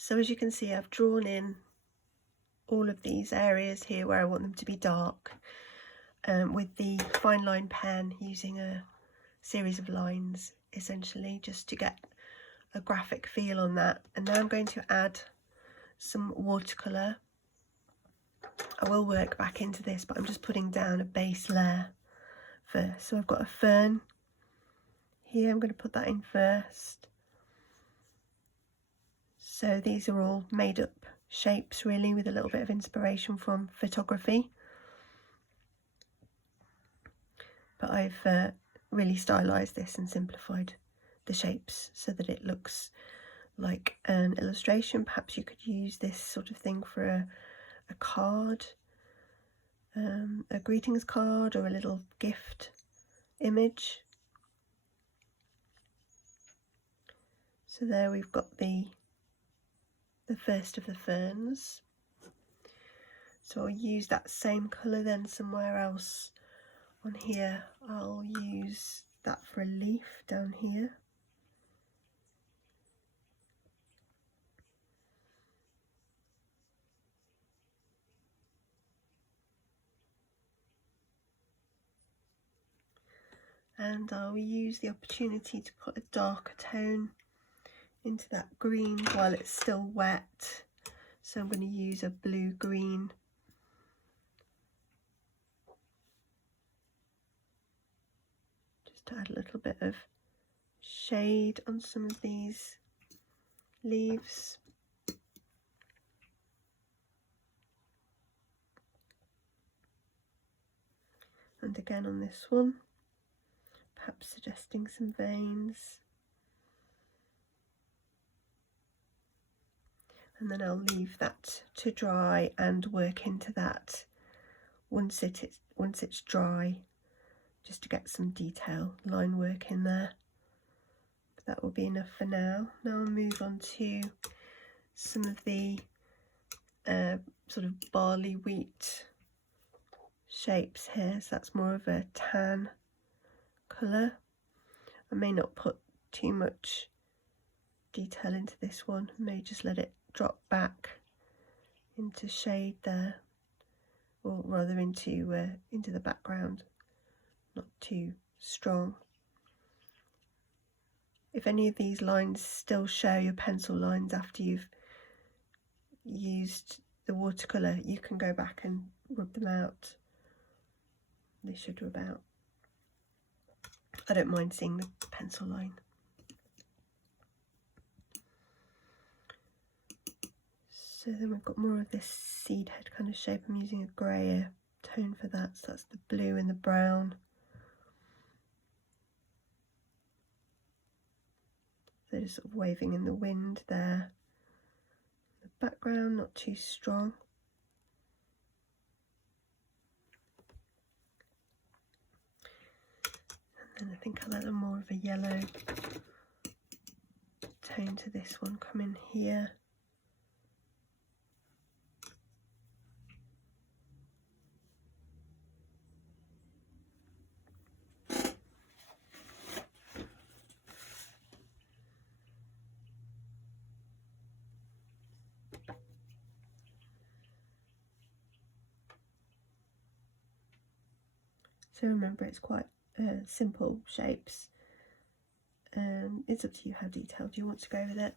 So as you can see, I've drawn in all of these areas here where I want them to be dark with the fine line pen, using a series of lines essentially just to get a graphic feel on that. And now I'm going to add some watercolour. I will work back into this, but I'm just putting down a base layer first. So I've got a fern here, I'm going to put that in first. So these are all made up shapes really, with a little bit of inspiration from photography. But I've really stylised this and simplified the shapes so that it looks like an illustration. Perhaps you could use this sort of thing for a card, a greetings card, or a little gift image. So there we've got the first of the ferns. So I'll use that same colour then somewhere else on here. I'll use that for a leaf down here. And I'll use the opportunity to put a darker tone into that green while it's still wet. So I'm going to use a blue-green. Just to add a little bit of shade on some of these leaves. And again on this one, perhaps suggesting some veins. And then I'll leave that to dry and work into that once it's dry, just to get some detail line work in there. But that will be enough for now. Now I'll move on to some of the sort of barley wheat shapes here. So that's more of a tan colour. I may not put too much detail into this one. I may just let it drop back into shade there, or rather into the background, not too strong. If any of these lines still show your pencil lines after you've used the watercolour, you can go back and rub them out. They should rub out. I don't mind seeing the pencil line. So then we've got more of this seed head kind of shape. I'm using a greyer tone for that, so that's the blue and the brown. So just sort of waving in the wind there. The background not too strong. And then I think I'll add a more of a yellow tone to this one, come in here. So remember, it's quite simple shapes. It's up to you how detailed you want to go with it.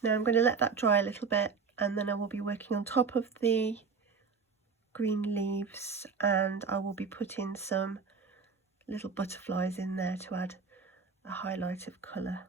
Now I'm going to let that dry a little bit, and then I will be working on top of the green leaves, and I will be putting some little butterflies in there to add a highlight of colour.